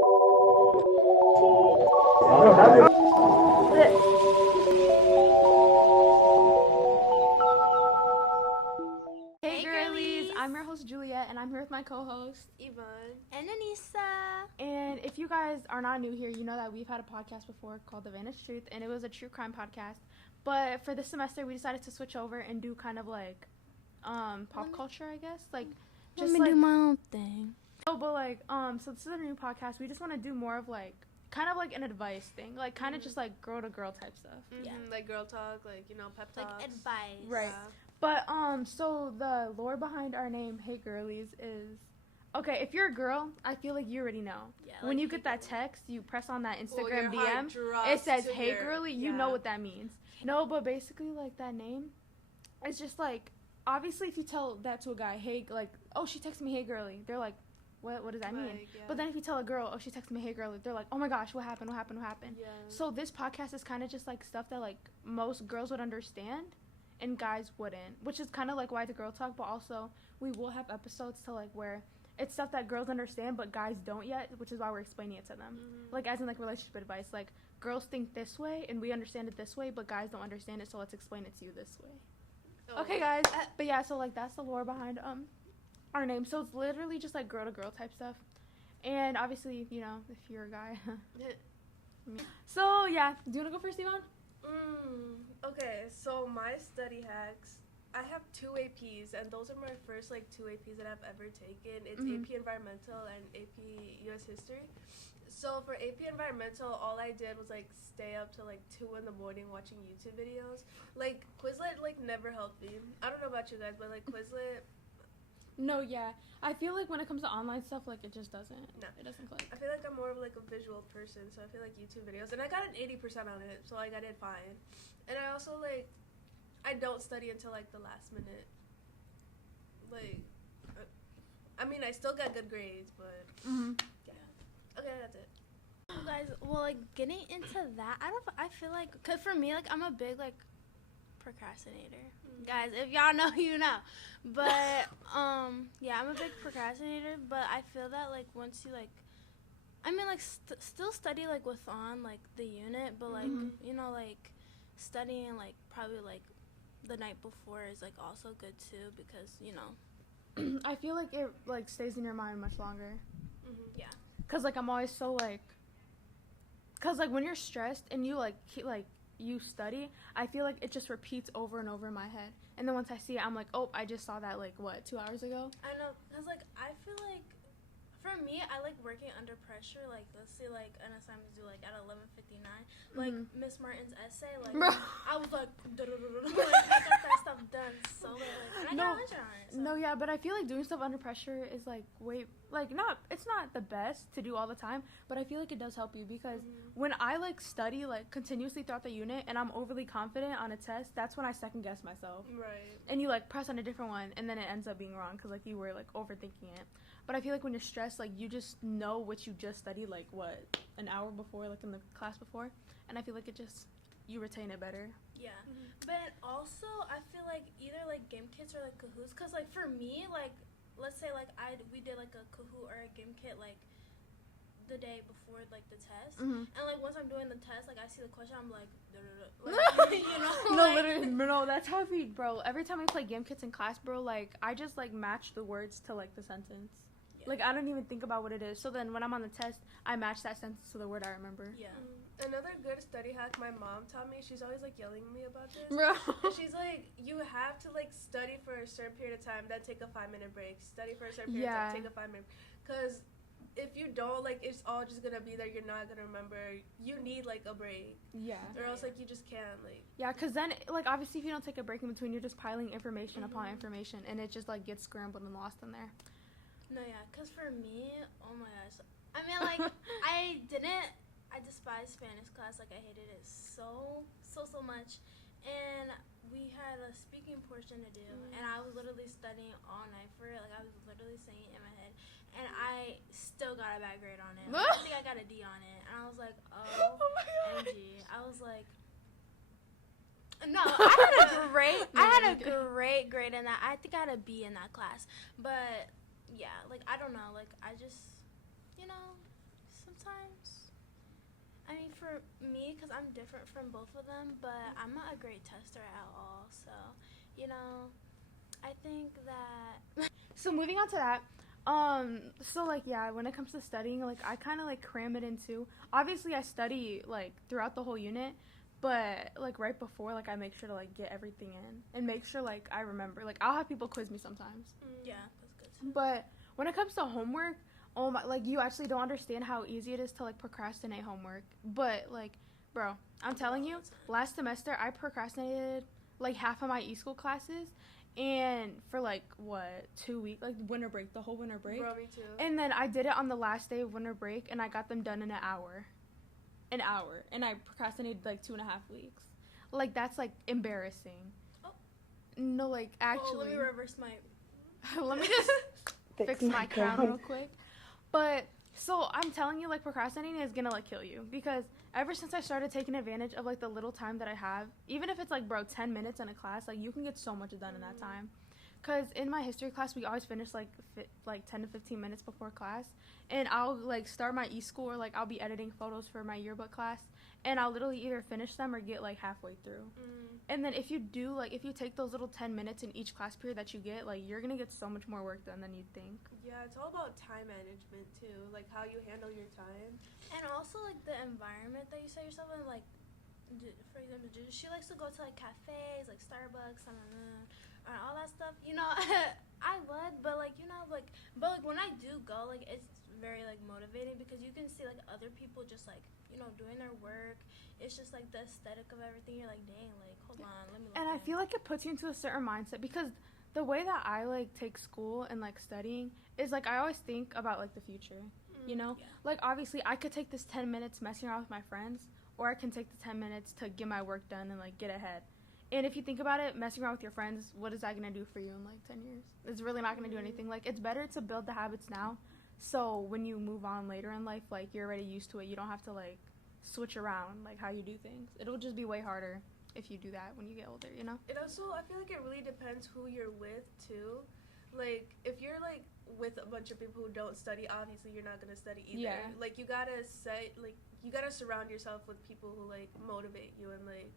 Hey girlies, I'm your host Juliet, and I'm here with my co-host Yvonne and Anissa. And if you guys are not new here, you know that we've had a podcast before called The Vanished Truth, and it was a true crime podcast. But for this semester, we decided to switch over and do kind of like pop culture, I guess. Like, just Let me do my own thing. Oh, but like so this is a new podcast. We just want to do more of like kind of like an advice thing, like kind of just like girl to girl type stuff. Yeah, like girl talk, like pep talks, like advice. Right. Yeah. But so the lore behind our name, Hey Girlies, is okay. If you're a girl, I feel like you already know. Yeah, when like you get that text, you press on that Instagram your heart DM. drops It says to Hey your- Girly. You know what that means. No, but basically like that name, it's just like obviously if you tell that to a guy, hey, like oh she texted me Hey Girly, they're like, what does that mean? Like, yeah. But then if you tell a girl, oh she texted me Hey Girly, they're like, oh my gosh, what happened? Yeah. So this podcast is kind of just like stuff that like most girls would understand and guys wouldn't, which is kind of like why the girl talk, but also we will have episodes to like where it's stuff that girls understand but guys don't yet, which is why we're explaining it to them. Like as in like relationship advice, like girls think this way and we understand it this way, but guys don't understand it, so let's explain it to you this way. Okay guys, but yeah, so like that's the lore behind our name. So it's literally just like girl to girl type stuff, and obviously you know if you're a guy. So yeah, do you want to go first, Yvonne? Okay, so my study hacks, I have 2 APs, and those are my first like 2 APs that I've ever taken. It's AP Environmental and AP US History. So for AP Environmental, all I did was like stay up till like 2 in the morning watching YouTube videos. Like Quizlet like never helped me. I don't know about you guys, but like Quizlet, No, yeah. I feel like when it comes to online stuff, like it just doesn't. No. It doesn't click. I feel like I'm more of like a visual person, so I feel like YouTube videos, and I got an 80% on it, so like I did fine. And I also like, I don't study until like the last minute. Like, I mean, I still got good grades, but yeah. Okay, that's it. You guys, well, like getting into that, I feel like, cause for me, like I'm a big like procrastinator. Guys, if y'all know, you know. But yeah, I'm a big procrastinator. But I feel that like once you like, I mean like still study like within like the unit, but like you know like studying like probably like the night before is like also good too, because you know. I feel like it like stays in your mind much longer. Yeah. Cause like I'm always so like, cause like when you're stressed and you like you study, I feel like it just repeats over and over in my head. And then once I see it, I'm like, oh, I just saw that like what 2 hours ago. I know, cause like I feel like for me, I like working under pressure. Like let's say like an assignment due like at 11:59, like Miss Martin's essay. Like Bro. I was like, like I got that stuff done so like, and I got a lecture on it. So. No, yeah, but I feel like doing stuff under pressure is like it's not the best to do all the time, but I feel like it does help you because when I like study like continuously throughout the unit and I'm overly confident on a test, that's when I second guess myself. Right. And you like press on a different one and then it ends up being wrong because like you were like overthinking it. But I feel like when you're stressed, like you just know what you just studied like what an hour before, like in the class before, and I feel like it just you retain it better. Yeah, but also I feel like either like game kits or like Kahoots, cause like for me like let's say like we did like a Kahoot or a game kit like the day before like the test, and like once I'm doing the test, like I see the question, I'm like, like you know. No, like, literally, no, that's how we, bro. Every time we play game kits in class, bro, like I just like match the words to like the sentence. Yeah. Like I don't even think about what it is. So then when I'm on the test, I match that sentence to the word I remember. Yeah. Another good study hack my mom taught me, she's always like yelling at me about this. Bro. She's like, you have to like study for a certain period of time, then take a 5-minute break. Study for a certain period of time, take a 5-minute. Because if you don't, like, it's all just gonna be there. You're not gonna remember. You need like a break. Yeah. Or else like you just can't like. Yeah, because then like obviously if you don't take a break in between, you're just piling information upon information, and it just like gets scrambled and lost in there. No, yeah, because for me, oh my gosh. I mean, like, I despise Spanish class. Like, I hated it so much. And we had a speaking portion to do, and I was literally studying all night for it. Like, I was literally saying it in my head. And I still got a bad grade on it. Like, I think I got a D on it. And I was like, oh MG. I was like, no, I had a great grade in that. I think I had a B in that class. But, yeah, like, I don't know. Like, I just, you know, sometimes. I mean, for me, because I'm different from both of them, but I'm not a great tester at all. So, you know, I think that. So moving on to that, so like yeah, when it comes to studying, like I kind of like cram it into. Obviously, I study like throughout the whole unit, but like right before, like I make sure to like get everything in and make sure like I remember. Like I'll have people quiz me sometimes. Yeah, that's good too. But when it comes to homework, oh my, like you actually don't understand how easy it is to like procrastinate homework. But like, bro, I'm telling you, last semester I procrastinated like half of my e-school classes, and for like what 2 weeks, like winter break, the whole winter break. Bro, me too. And then I did it on the last day of winter break, and I got them done in an hour, and I procrastinated like 2.5 weeks. Like that's like embarrassing. Oh. No, like actually. Let me reverse my. Let me just fix my crown real quick. But so I'm telling you, like procrastinating is gonna like kill you, because ever since I started taking advantage of like the little time that I have, even if it's like 10 minutes in a class, like you can get so much done in that time. Cause in my history class we always finish like 10 to 15 minutes before class, and I'll like start my e-school, or like I'll be editing photos for my yearbook class, and I'll literally either finish them or get like halfway through. And then if you take those little 10 minutes in each class period that you get, like you're gonna get so much more work done than you'd think. Yeah, it's all about time management too, like how you handle your time. And also like the environment that you set yourself in, like for example, she likes to go to like cafes, like Starbucks, and all that stuff. You know, I would, but like when I do go, like it's very like motivating, because you can see like other people just like doing their work. It's just like the aesthetic of everything. You're like, dang, like hold on, let me look. And I feel like it puts you into a certain mindset, because the way that I like take school and like studying is like I always think about like the future. You know, like obviously I could take this 10 minutes messing around with my friends, or I can take the 10 minutes to get my work done and like get ahead. And if you think about it, messing around with your friends, what is that going to do for you in like 10 years? It's really not going to do anything. Like it's better to build the habits now, so when you move on later in life, like you're already used to it. You don't have to like switch around like how you do things. It'll just be way harder if you do that when you get older, you know? It also, I feel like it really depends who you're with too. Like if you're like with a bunch of people who don't study, obviously you're not gonna study either. Yeah. Like you gotta surround yourself with people who like motivate you, and like,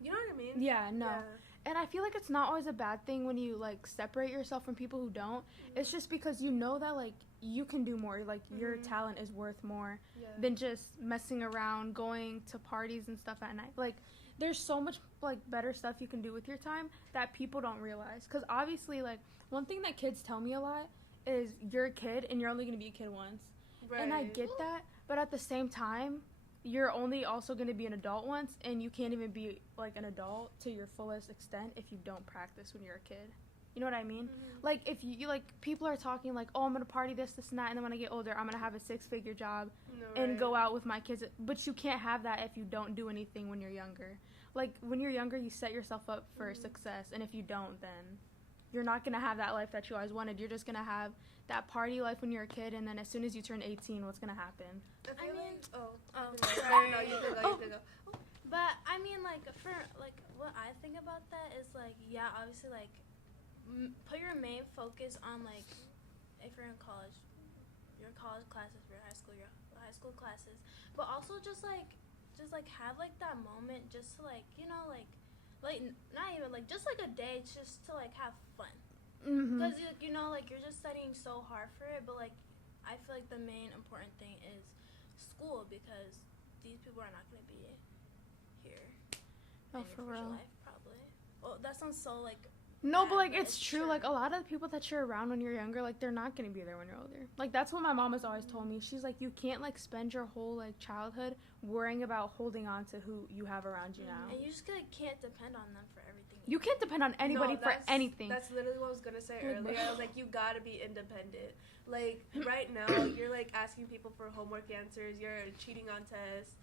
you know what I mean? Yeah, no. Yeah. And I feel like it's not always a bad thing when you like separate yourself from people who don't. It's just because you know that like you can do more, like your talent is worth more than just messing around, going to parties and stuff at night. Like there's so much like better stuff you can do with your time that people don't realize. Because obviously, like one thing that kids tell me a lot is you're a kid and you're only going to be a kid once. Right. And I get that, but at the same time, you're only also going to be an adult once, and you can't even be like an adult to your fullest extent if you don't practice when you're a kid. You know what I mean? Like if you like, people are talking like, oh, I'm going to party this and that, and then when I get older I'm going to have a 6-figure job and go out with my kids. But you can't have that if you don't do anything when you're younger. Like when you're younger, you set yourself up for success, and if you don't, then you're not going to have that life that you always wanted. You're just going to have that party life when you're a kid, and then as soon as you turn 18, what's going to happen? I mean, sorry. No, you can go. But I mean, like for like what I think about that is like, yeah, obviously like put your main focus on like if you're in college, your college classes, your high school classes, but also just have like that moment just to like not even like just like a day just to like have fun, because like you're just studying so hard for it, but like I feel like the main important thing is school, because these people are not going to be here in your future life probably. Well, that sounds so like no, but like it's true. Like a lot of the people that you're around when you're younger, like they're not gonna be there when you're older. Like that's what my mom has always told me. She's like, you can't like spend your whole like childhood worrying about holding on to who you have around you now. And you just like can't depend on them for everything. You can't depend on anybody for anything. That's literally what I was gonna say earlier. I was like, you gotta be independent. Like right now, you're like asking people for homework answers. You're cheating on tests.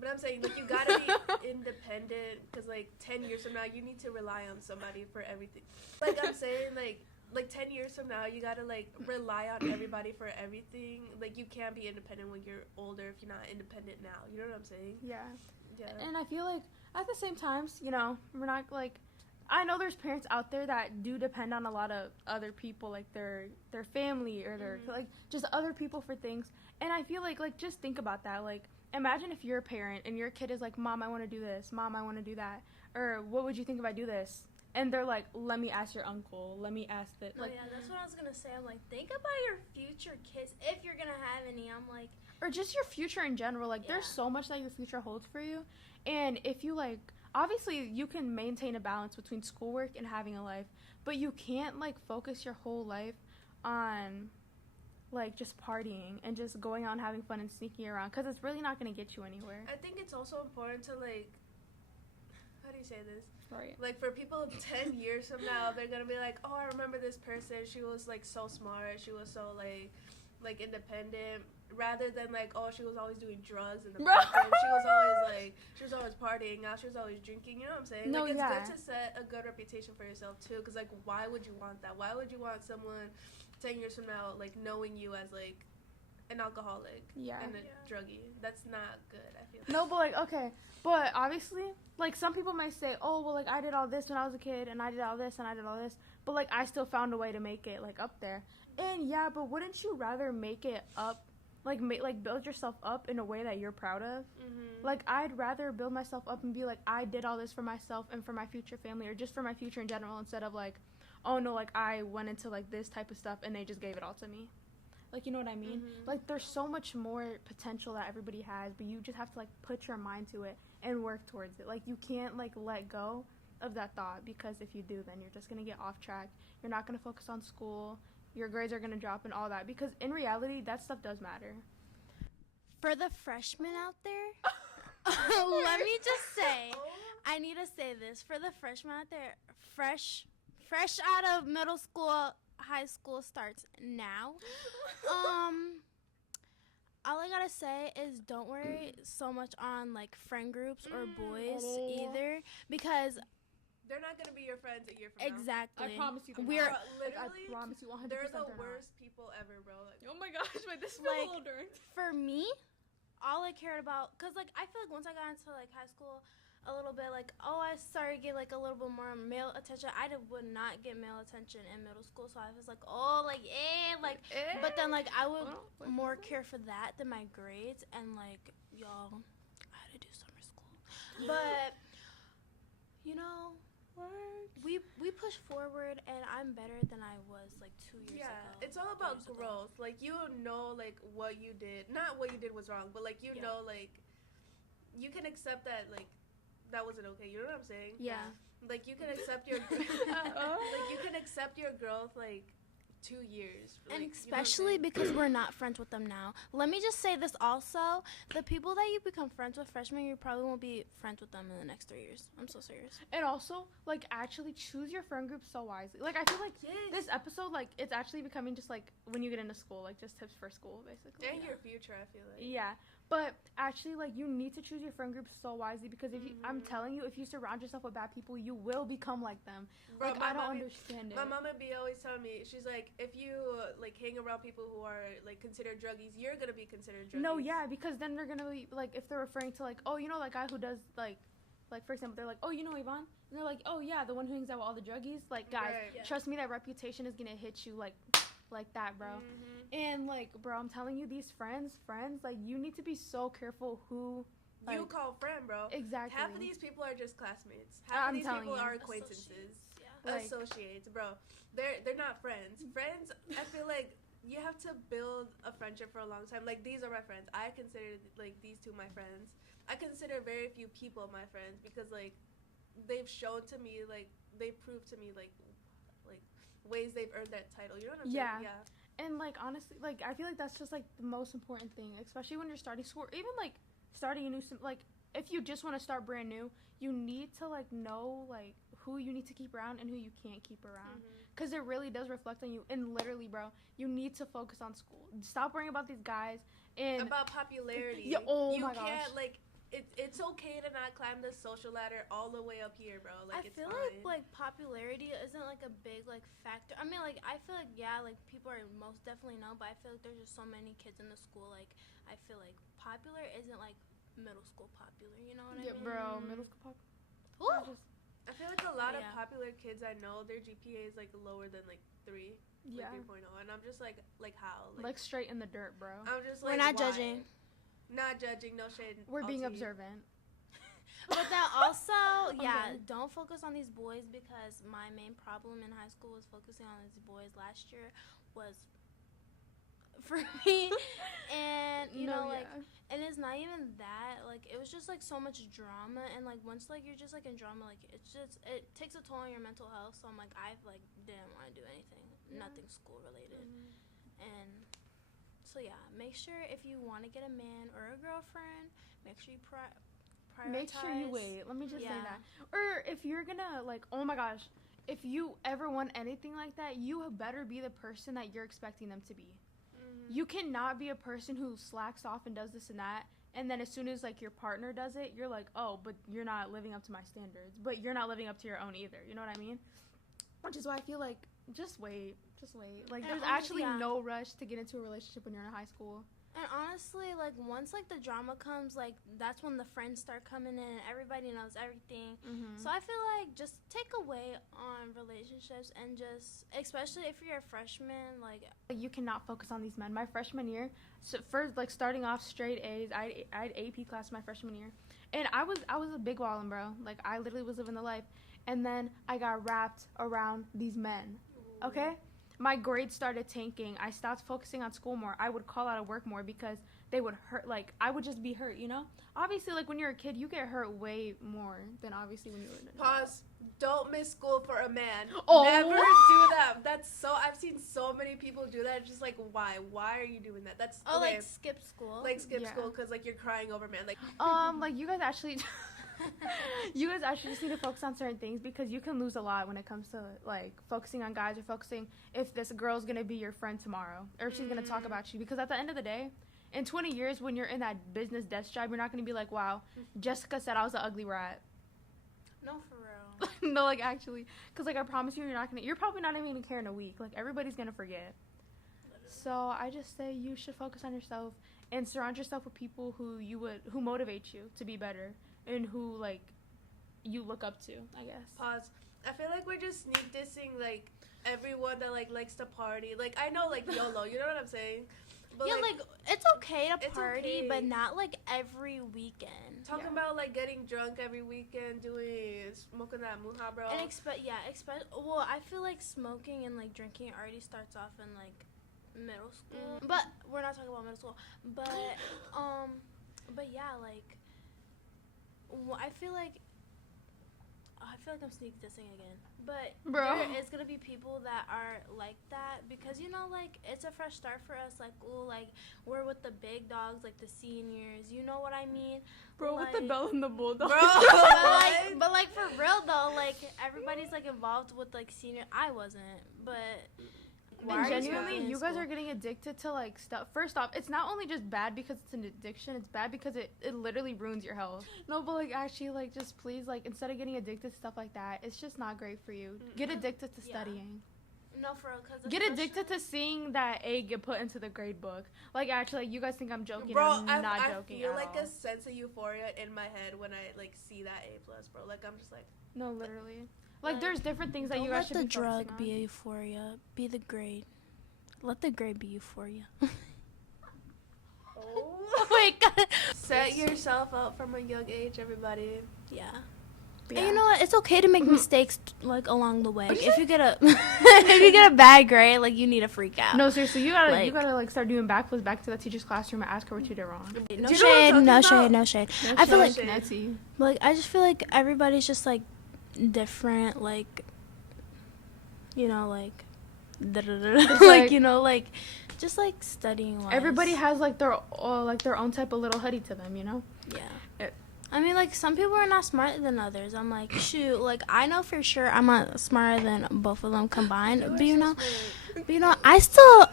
But I'm saying, like, you gotta be independent, because, like, 10 years from now, you need to rely on somebody for everything. Like, I'm saying, like 10 years from now, you gotta, like, rely on everybody for everything. Like, you can't be independent when you're older if you're not independent now. You know what I'm saying? Yeah. Yeah. And I feel like, at the same times, you know, we're not, like, I know there's parents out there that do depend on a lot of other people, like, their family or their, like, just other people for things. And I feel like just think about that. Like, imagine if you're a parent and your kid is like, Mom, I want to do this. Mom, I want to do that. Or what would you think if I do this? And they're like, let me ask your uncle. Let me ask that. No, Like, yeah, that's what I was going to say. I'm like, think about your future kids if you're going to have any. I'm like, or just your future in general. Like, there's so much that your future holds for you. And if you, like, obviously you can maintain a balance between schoolwork and having a life. But you can't, like, focus your whole life on, like, just partying and just going out and having fun and sneaking around. Because it's really not going to get you anywhere. I think it's also important to, like, how do you say this? Right. Like, for people 10 years from now, they're going to be like, oh, I remember this person. She was, like, so smart. She was so, like independent. Rather than, like, oh, she was always doing drugs in the bathroom. She was always partying. Now she's always drinking. You know what I'm saying? No, like, it's yeah. good to set a good reputation for yourself, too. Because, like, why would you want that? Why would you want someone 10 years from now, like, knowing you as, like, an alcoholic and a druggie? That's not good, I feel like. No, but, like, okay. But, obviously, like, some people might say, oh, well, like, I did all this when I was a kid, and I did all this, and I did all this. But, like, I still found a way to make it, like, up there. And, yeah, but wouldn't you rather make it up, like, build yourself up in a way that you're proud of? Mm-hmm. Like, I'd rather build myself up and be like, I did all this for myself and for my future family, or just for my future in general, instead of, like, oh, no, like, I went into, like, this type of stuff, and they just gave it all to me. Like, you know what I mean? Mm-hmm. Like, there's so much more potential that everybody has, but you just have to, like, put your mind to it and work towards it. Like, you can't, like, let go of that thought, because if you do, then you're just going to get off track. You're not going to focus on school. Your grades are going to drop and all that, because in reality, that stuff does matter. For the freshmen out there, let me just say, I need to say this. For the freshmen out there, fresh out of middle school, high school starts now. All I gotta say is don't worry so much on, like, friend groups or boys either, because they're not gonna be your friends a year from now. I exactly. promise you. Literally, I promise you 100% they're the not. worst people ever, bro. Like, Oh my gosh, wait, this feels Like, a little direct. For me, all I cared about, because, like, I feel like once I got into, like, high school a little bit, like, oh, I started to get, like, a little bit more male attention. would not get male attention in middle school, so I was like, oh, like, like, but then, like, I would more care for that than my grades, and, like, y'all, I had to do summer school. But, you know, we push forward, and I'm better than I was, like, 2 years ago. Yeah, it's all about growth. Like, you know, like, what you did. Not what you did was wrong, but, like, you know, like, you can accept that, like, that wasn't okay. You know what I'm saying? Yeah. Like, you can accept your growth, like, 2 years. Like, And especially because we're not friends with them now. Let me just say this also. The people that you become friends with freshmen, you probably won't be friends with them in the next 3 years. I'm so serious. And also, like, actually choose your friend group so wisely. Like, I feel like this episode, like, it's actually becoming just, like, when you get into school, like, just tips for school, basically. And your future, I feel like. Yeah. But actually, like, you need to choose your friend group so wisely, because if you, I'm telling you, if you surround yourself with bad people, you will become like them. Bro, like, I don't understand it. My mama be always telling me, she's like, if you, like, hang around people who are, like, considered druggies, you're gonna be considered druggies. No, yeah, because then they're gonna be, like, if they're referring to, like, oh, you know that guy who does, like, for example, they're like, oh, you know Yvonne? And they're like, oh, yeah, the one who hangs out with all the druggies. Like, guys, trust me, that reputation is gonna hit you, like that, bro. And, like, bro, I'm telling you, these friends, like, you need to be so careful who, like, you call friend, bro. Exactly. Half of these people are just classmates. Half of these people are acquaintances. Associates, bro. They're not friends. Friends, I feel like you have to build a friendship for a long time. Like, these are my friends. I consider, like, these two my friends. I consider very few people my friends because, like, they've shown to me, like, they've proved to me, like ways they've earned that title. You know what I'm saying? Yeah. And, like, honestly, like, I feel like that's just, like, the most important thing, especially when you're starting school, or even, like, starting a new, like, if you just want to start brand new, you need to, like, know, like, who you need to keep around and who you can't keep around, because it really does reflect on you. And literally, bro, you need to focus on school. Stop worrying about these guys and about popularity. Yeah, oh my gosh. You can't, like, it's okay to not climb the social ladder all the way up here, bro. Like, I feel like popularity isn't, like, a big, like, factor. I mean, like, I feel like, yeah, like, people are most definitely known, but I feel like there's just so many kids in the school. Like, I feel like popular isn't, like, middle school popular, you know what I mean? Yeah, bro, middle school I feel like a lot of popular kids I know, their GPA is, like, lower than, like, 3. Yeah. 3.0, and I'm just like how? Like straight in the dirt, bro. I'm just like, We're not why? judging. Not judging, no shade. We're being all to you. observant. But then also, yeah, Okay. don't focus on these boys, because my main problem in high school was focusing on these boys. Last year was for me, and you know, like, and it's not even that, like, it was just like so much drama, and like once like you're just like in drama, like it takes a toll on your mental health. So I'm like, I like didn't want to do anything, nothing school related, and so yeah, make sure if you want to get a man or a girlfriend, make sure you prioritize. Make sure you wait. Let me just say Yeah. that. Or if you're gonna like, oh my gosh, if you ever want anything like that, you better be the person that you're expecting them to be. You cannot be a person who slacks off and does this and that, and then as soon as like your partner does it, you're like, oh, but you're not living up to my standards. But you're not living up to your own either. You know what I mean? Which is why I feel like just wait. Like And there's honestly, actually yeah. no rush to get into a relationship when you're in high school. And honestly, like once like the drama comes, like that's when the friends start coming in and everybody knows everything. So I feel like just take away on relationships, and just, especially if you're a freshman, like You cannot focus on these men. My freshman year, so first like starting off straight A's, I had AP class my freshman year, and I was a big ballin', bro. Like I literally was living the life, and then I got wrapped around these men. Okay. My grades started tanking. I stopped focusing on school more. I would call out of work more because they would hurt. Like, I would just be hurt, you know? Obviously, like, when you're a kid, you get hurt way more than obviously when you're an adult. Pause. Don't miss school for a man. Oh. Never do that. That's so, I've seen so many people do that. It's just like, why? Why are you doing that? That's, okay. like skip school. Like, skip Yeah. school because, like, you're crying over man. Like, Like, you guys actually... you guys actually just need to focus on certain things, because you can lose a lot when it comes to like focusing on guys, or focusing if this girl's gonna be your friend tomorrow, or if she's gonna talk about you. Because at the end of the day, in 20 years when you're in that business desk job, you're not gonna be like, wow, Jessica said I was an ugly rat. No, for real. No, like actually, because like I promise you, you're probably not even gonna care in a week. Like everybody's gonna forget. So I just say you should focus on yourself and surround yourself with people who motivate you to be better, and who like you look up to, I guess. pause. I feel like we're just sneak dissing, like, everyone that, like, likes to party. Like, I know, like, YOLO, you know what I'm saying? But, Yeah, like it's okay to it's party, okay. but not like every weekend. talking about, like, getting drunk every weekend, smoking that muha, bro. And well, I feel like smoking and like drinking already starts off in like middle school. But we're not talking about middle school. But yeah, like I feel like I'm sneak dissing again. But Bro. there is gonna be people that are like that, because you know, like it's a fresh start for us. Like, ooh, like we're with the big dogs, like the seniors. You know what I mean? Bro, like, with the bell and the bulldog. Bro. but like for real though, like everybody's like involved with like senior. I wasn't, but Why And are you genuinely, in you guys school? are getting addicted to like stuff. First off, it's not only just bad because it's an addiction, it's bad because it literally ruins your health. No, but like actually, like just please, like instead of getting addicted to stuff like that, it's just not great for you. Get addicted to Yeah. studying. no, for real, because Get addicted to seeing that A get put into the grade book. Like actually, like, you guys think I'm joking. Bro, I'm not I joking feel at like all. a sense of euphoria in my head when I like see that A+, bro. Like I'm just like, No, literally. Like Like, there's different things that Don't you guys let should the be drug focusing be on. euphoria. Be the grade. Let the grade be euphoria. oh. Wait, God. Set yourself up from a young age, everybody. Yeah. Yeah. And you know what? It's okay to make mistakes like along the way. Like, if you get a if you get a bad grade, like you need to freak out. No, seriously, you gotta Like- like start doing backflips back to the teacher's classroom and ask her what you did wrong. No Do you know what shade, I'm no talking shade, about? no shade. No I feel shit, like Nancy. Like I just feel like everybody's just like different, like you know, like like like- you know, like just like studying wise. Everybody has like their own type of little hoodie to them, you know. Yeah. I mean, like some people are not smarter than others. I'm like, shoot, like I know for sure I'm not smarter than both of them combined. But you know, I still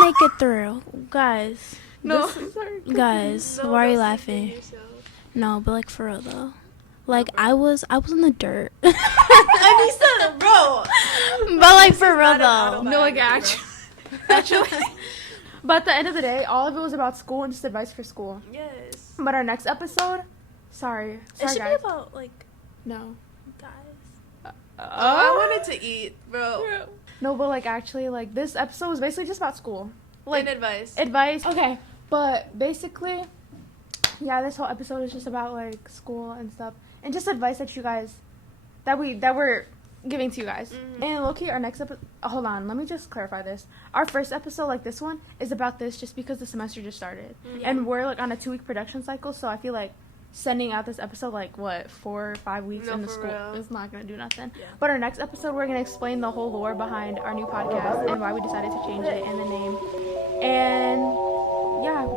make it through, guys. No, This- sorry. Guys, No, why are you don't laughing? sleep in yourself. No, but like for real though, like I was in the dirt. Anissa, bro. But like for real not an though. No, like Biography, actually. But at the end of the day, all of it was about school and just advice for school. Yes. But our next episode, sorry It should guys. be about like No. guys. I wanted to eat, bro. No, but like actually, like this episode was basically just about school. Like advice. Advice. Okay, but basically, yeah, this whole episode is just about like school and stuff, and just advice that you guys, that we're giving to you guys. Mm-hmm. And low-key, our next episode. Hold on, let me just clarify this. Our first episode, like this one, is about this just because the semester just started, Yeah. and we're like on a 2-week production cycle. So I feel like sending out this episode like what 4 or 5 weeks No, in the for school real. is not gonna do nothing. Yeah. But our next episode, we're gonna explain the whole lore behind our new podcast and why we decided to change it and the name. And yeah,